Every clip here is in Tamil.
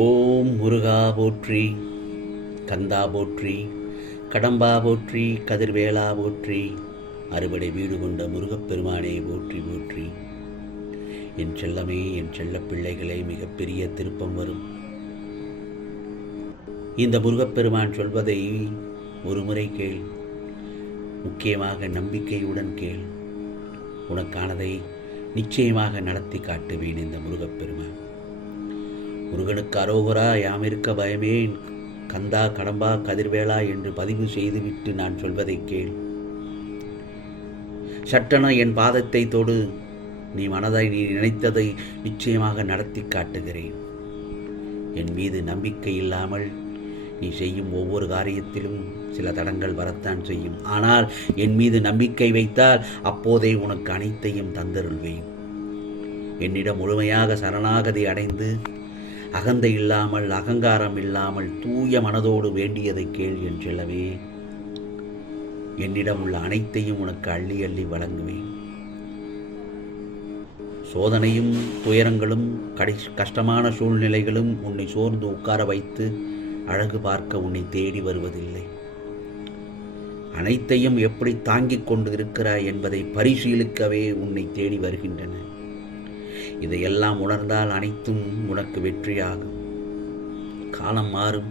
ஓம் முருகா போற்றி, கந்தா போற்றி, கடம்பா போற்றி, கதிர்வேலா போற்றி, அறுபடை வீடு கொண்ட முருகப்பெருமானே போற்றி போற்றி. என் செல்லமே, என் செல்ல பிள்ளைகளே, மிகப்பெரிய திருப்பம் வரும். இந்த முருகப்பெருமான் சொல்வதை ஒரு முறை கேள், முக்கியமாக நம்பிக்கையுடன் கேள். உனக்கானதை நிச்சயமாக நடத்தி காட்டுவேன். இந்த முருகப்பெருமான் முருகனுக்கு அரோகரா, யாம் இருக்க பயமேன், கந்தா கடம்பா கதிர்வேலா என்று பதிவு செய்துவிட்டு நான் சொல்வதை கேள். சட்டென என் பாதத்தை தொடு. நீ மனதை நீ நினைத்ததை நிச்சயமாக நடத்தி காட்டுகிறேன். என் மீது நம்பிக்கை இல்லாமல் நீ செய்யும் ஒவ்வொரு காரியத்திலும் சில தடங்கள் வரத்தான் செய்யும். ஆனால் என் மீது நம்பிக்கை வைத்தால் அப்போதே உனக்கு அனைத்தையும் தந்தருள்வேன். என்னிடம் முழுமையாக சரணாகதி அடைந்து அகந்தை இல்லாமல், அகங்காரம் இல்லாமல், தூய மனதோடு வேண்டியதை கேள் என் செல்லவே. என்னிடம் உள்ள அனைத்தையும் உனக்கு அள்ளி அள்ளி வழங்குவேன். சோதனையும் துயரங்களும் கஷ்டமான சூழ்நிலைகளும் உன்னை சோர்ந்து உட்கார வைத்து அழகு பார்க்க உன்னை தேடி வருவதில்லை. அனைத்தையும் எப்படி தாங்கிக் கொண்டு இருக்கிறாய் என்பதை பரிசீலிக்கவே உன்னை தேடி வருகின்றன. இதையெல்லாம் உணர்ந்தால் அனைத்தும் உனக்கு வெற்றியாகும். காலம் மாறும்.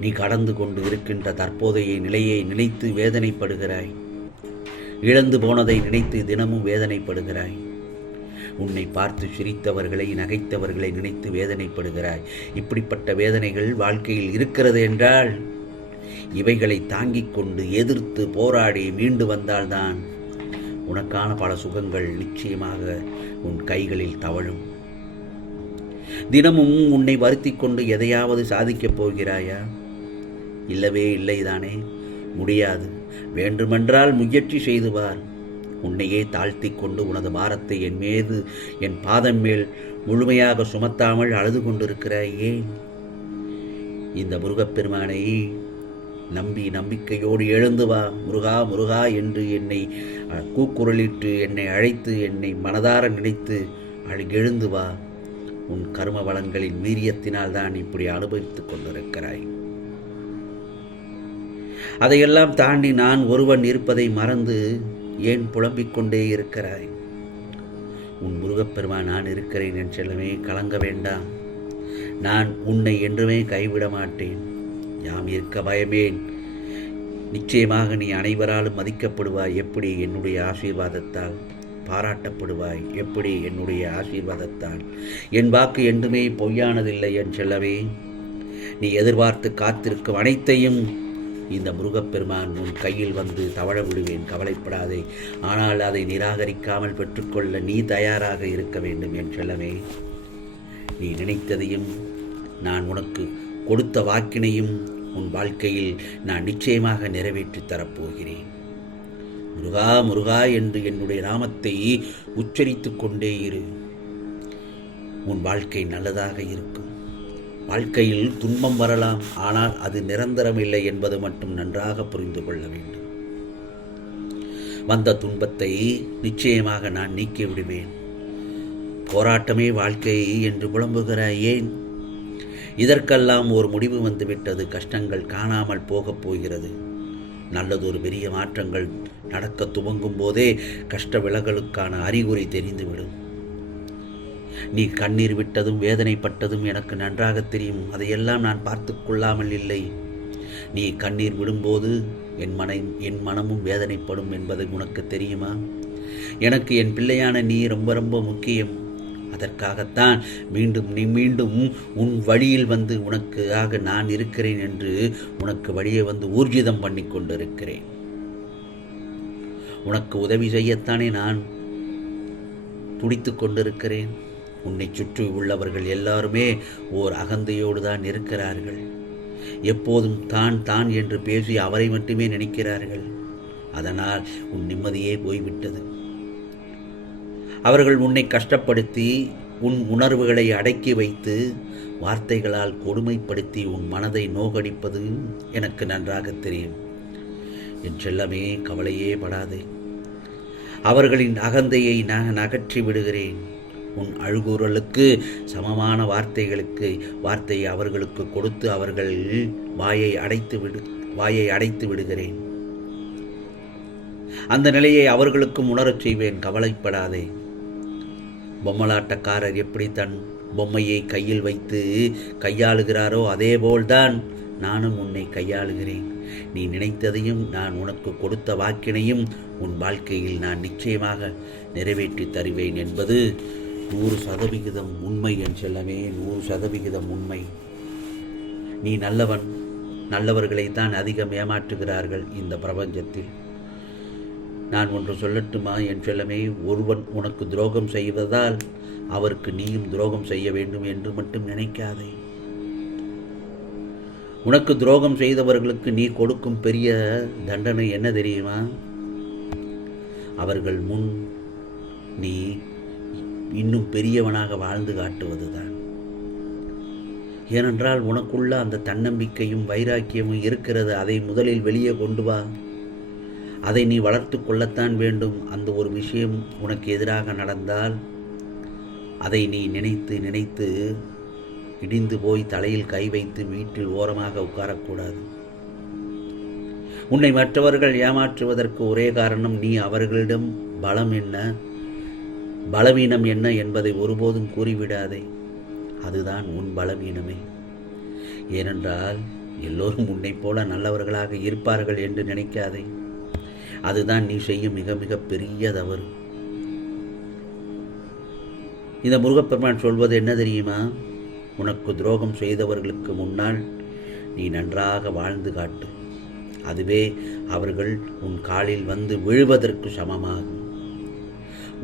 நீ கடந்து கொண்டு இருக்கின்ற தற்போதைய நிலையை நினைத்து வேதனைப்படுகிறாய். இழந்து போனதை நினைத்து தினமும் வேதனைப்படுகிறாய். உன்னை பார்த்து சிரித்தவர்களை, நகைத்தவர்களை நினைத்து வேதனைப்படுகிறாய். இப்படிப்பட்ட வேதனைகள் வாழ்க்கையில் இருக்கிறது என்றால் இவைகளை தாங்கிக் கொண்டு எதிர்த்து போராடி மீண்டு வந்தால்தான் உனக்கான பல சுகங்கள் நிச்சயமாக உன் கைகளில் தவழும். தினமும் உன்னை வருத்தி கொண்டு எதையாவது சாதிக்கப் போகிறாயா? இல்லவே இல்லைதானே. முடியாது. வேண்டுமென்றால் முயற்சி செய்து பார். உன்னையே தாழ்த்தி கொண்டு உனது பாரத்தை என் மீது, என் பாதம் மேல் முழுமையாக சுமத்தாமல் அழுது கொண்டிருக்கிறாய். ஏன்? இந்த முருகப்பெருமானை நம்பி நம்பிக்கையோடு எழுந்து வா. முருகா முருகா என்று என்னை கூக்குரலிட்டு, என்னை அழைத்து, என்னை மனதார நினைத்து எழுந்து வா. உன் கர்ம வளங்களின் வீரியத்தினால் தான் இப்படி அனுபவித்துக் கொண்டிருக்கிறாய். அதையெல்லாம் தாண்டி நான் ஒருவன் இருப்பதை மறந்து ஏன் புலம்பிக் கொண்டே இருக்கிறாய்? உன் முருகப்பெருமான் நான் இருக்கிறேன் என் செல்லமே, கலங்க வேண்டாம். நான் உன்னை என்றுமே கைவிட மாட்டேன். யாம் இருக்க பயமேன். நிச்சயமாக நீ அனைவராலும் மதிக்கப்படுவாய். எப்படி? என்னுடைய ஆசீர்வாதத்தால். பாராட்டப்படுவாய். எப்படி? என்னுடைய ஆசீர்வாதத்தால். என் வாக்கு என்றுமே பொய்யானதில்லை என் செல்லவே. நீ எதிர்பார்த்து காத்திருக்கும் அனைத்தையும் இந்த முருகப்பெருமான் உன் கையில் வந்து தவழ விடுவேன். கவலைப்படாதே. ஆனால் அதை நிராகரிக்காமல் பெற்றுக்கொள்ள நீ தயாராக இருக்க வேண்டும் என் செல்லவே. நீ நினைத்ததையும், நான் உனக்கு கொடுத்த வாக்கினையும் உன் வாழ்க்கையில் நான் நிச்சயமாக நிறைவேற்றி தரப்போகிறேன். முருகா முருகா என்று என்னுடைய நாமத்தை உச்சரித்து கொண்டே இரு. உன் வாழ்க்கை நல்லதாக இருக்கும். வாழ்க்கையில் துன்பம் வரலாம், ஆனால் அது நிரந்தரம் இல்லை என்பது மட்டும் நன்றாக புரிந்து கொள்ள வேண்டும். வந்த துன்பத்தை நிச்சயமாக நான் நீக்கி விடுவேன். போராட்டமே வாழ்க்கை என்று புலம்புகிறாய். ஏன்? இதற்கெல்லாம் ஒரு முடிவு வந்துவிட்டது. கஷ்டங்கள் காணாமல் போகப் போகிறது. நல்லதொரு பெரிய மாற்றங்கள் நடக்க துவங்கும் போதே கஷ்ட விலகலுக்கான அறிகுறி தெரிந்துவிடும். நீ கண்ணீர் விட்டதும் வேதனைப்பட்டதும் எனக்கு நன்றாக தெரியும். அதையெல்லாம் நான் பார்த்து கொள்ளாமல் இல்லை. நீ கண்ணீர் விடும்போது என் மனமும் வேதனைப்படும் என்பது உனக்கு தெரியுமா? எனக்கு என் பிள்ளையான நீ ரொம்ப ரொம்ப முக்கியம். அதற்காகத்தான் மீண்டும் உன் வழியில் வந்து உனக்காக நான் இருக்கிறேன் என்று உனக்கு வழியை வந்து ஊர்ஜிதம் பண்ணி கொண்டிருக்கிறேன். உனக்கு உதவி செய்யத்தானே நான் துடித்து கொண்டிருக்கிறேன். உன்னை சுற்றி உள்ளவர்கள் எல்லாருமே ஓர் அகந்தையோடு தான் இருக்கிறார்கள். எப்போதும் தான் தான் என்று பேசி அவரை மட்டுமே நினைக்கிறார்கள். அதனால் உன் நிம்மதியே போய்விட்டது. அவர்கள் உன்னை கஷ்டப்படுத்தி உன் உணர்வுகளை அடக்கி வைத்து வார்த்தைகளால் கொடுமைப்படுத்தி உன் மனதை நோகடிப்பது எனக்கு நன்றாக தெரியும். என் செல்லமே, கவலையே படாதே. அவர்களின் அகந்தையை நான் அகற்றி விடுகிறேன். உன் அழுகுரலுக்கு சமமான வார்த்தையை அவர்களுக்கு கொடுத்து அவர்கள் வாயை அடைத்து விடுகிறேன். அந்த நிலையை அவர்களுக்கும் உணரச் செய்வேன். கவலைப்படாதே. பொம்மலாட்டக்காரர் எப்படி தன் பொம்மையை கையில் வைத்து கையாளுகிறாரோ அதேபோல்தான் நானும் உன்னை கையாளுகிறேன். நீ நினைத்ததையும் நான் உனக்கு கொடுத்த வாக்கினையும் உன் வாழ்க்கையில் நான் நிச்சயமாக நிறைவேற்றி தருவேன் என்பது 100% உண்மை. என் செல்லமே, 100% உண்மை. நீ நல்லவன். நல்லவர்களைத்தான் அதிகம் ஏமாற்றுகிறார்கள் இந்த பிரபஞ்சத்தில். நான் ஒன்று சொல்லட்டுமா என் செல்லமே? ஒருவன் உனக்கு துரோகம் செய்வதால் அவருக்கு நீயும் துரோகம் செய்ய வேண்டும் என்று மட்டும் நினைக்காதே. உனக்கு துரோகம் செய்தவர்களுக்கு நீ கொடுக்கும் பெரிய தண்டனை என்ன தெரியுமா? அவர்கள் முன் நீ இன்னும் பெரியவனாக வாழ்ந்து காட்டுவதுதான். ஏனென்றால் உனக்குள்ள அந்த தன்னம்பிக்கையும் வைராக்கியமும் இருக்கிறது. அதை முதலில் வெளியே கொண்டு வா. அதை நீ வளர்த்து கொள்ளத்தான் வேண்டும். அந்த ஒரு விஷயம் உனக்கு எதிராக நடந்தால் அதை நீ நினைத்து நினைத்து இடிந்து போய் தலையில் கை வைத்து வீட்டில் ஓரமாக உட்காரக்கூடாது. உன்னை மற்றவர்கள் ஏமாற்றுவதற்கு ஒரே காரணம் நீ அவர்களிடம் பலவீனம் என்ன என்பதை ஒருபோதும் கூறிவிடாதே. அதுதான் உன் பலவீனமே. ஏனென்றால் எல்லோரும் உன்னைப் போல நல்லவர்களாக இருப்பார்கள் என்று நினைக்காதே. அதுதான் நீ செய்யும் மிக மிக பெரிய தவறு. இந்த முருகப்பெருமான் சொல்வது என்ன தெரியுமா? உனக்கு துரோகம் செய்தவர்களுக்கு முன்னால் நீ நன்றாக வாழ்ந்து காட்டு. அதுவே அவர்கள் உன் காலில் வந்து விழுவதற்கு சமமாகும்.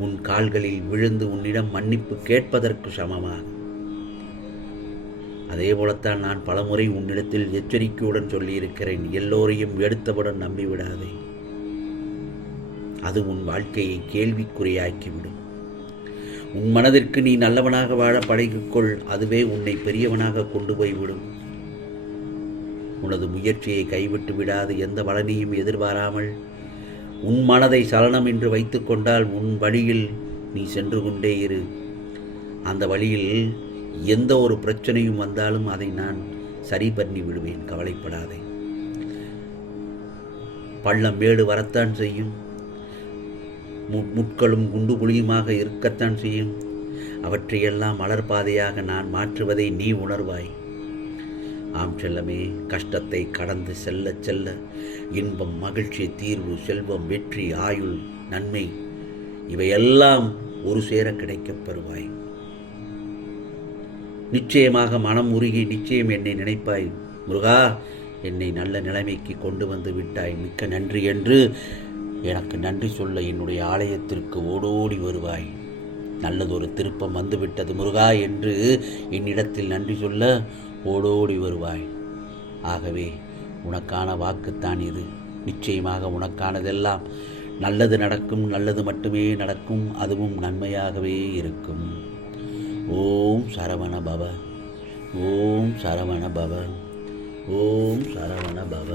உன் கால்களில் விழுந்து உன்னிடம் மன்னிப்பு கேட்பதற்கு சமமாகும். அதே போலத்தான் நான் பலமுறை உன்னிடத்தில் எச்சரிக்கையுடன் சொல்லியிருக்கிறேன். எல்லோரையும் எடுத்தவுடன் நம்பிவிடாதே. அது உன் வாழ்க்கையை கேள்விக்குறியாக்கிவிடும். உன் மனதிற்கு நீ நல்லவனாக வாழ பழகிக்கொள். அதுவே உன்னை பெரியவனாக கொண்டு போய்விடும். உனது முயற்சியை கைவிட்டு விடாது. எந்த பலனையும் எதிர்பாராமல் உன் மனதை சலனம் என்று வைத்து கொண்டால் உன் வழியில் நீ சென்று கொண்டே இரு. அந்த வழியில் எந்த ஒரு பிரச்சனையும் வந்தாலும் அதை நான் சரி பண்ணி விடுவேன். கவலைப்படாதே. பள்ளம் மேடு வரத்தான் செய்யும். முட்களும் குண்டு குழியுமாக இருக்கத்தான் செய்யும். அவற்றையெல்லாம் மலர்பாதையாக நான் மாற்றுவதை நீ உணர்வாய். ஆம் செல்லமே, கஷ்டத்தை கடந்து செல்ல செல்ல இன்பம், மகிழ்ச்சி, தீர்வு, செல்வம், வெற்றி, ஆயுள், நன்மை இவையெல்லாம் ஒரு சேர கிடைக்கப் பெறுவாய். நிச்சயமாக மனம் உருகி நிச்சயம் என்னை நினைப்பாய். முருகா, என்னை நல்ல நிலைமைக்கு கொண்டு வந்து விட்டாய், மிக்க நன்றி என்று எனக்கு நன்றி சொல்ல என்னுடைய ஆலயத்திற்கு ஓடோடி வருவாய். நல்லதொரு திருப்பம் வந்துவிட்டது முருகா என்று என்னிடத்தில் நன்றி சொல்ல ஓடோடி வருவாய். ஆகவே உனக்கான வாக்குத்தான் இது. நிச்சயமாக உனக்கானதெல்லாம் நல்லது நடக்கும். நல்லது மட்டுமே நடக்கும். அதுவும் நன்மையாகவே இருக்கும். ஓம் சரவண பவ. ஓம் சரவண பவ. ஓம் சரவண பவ.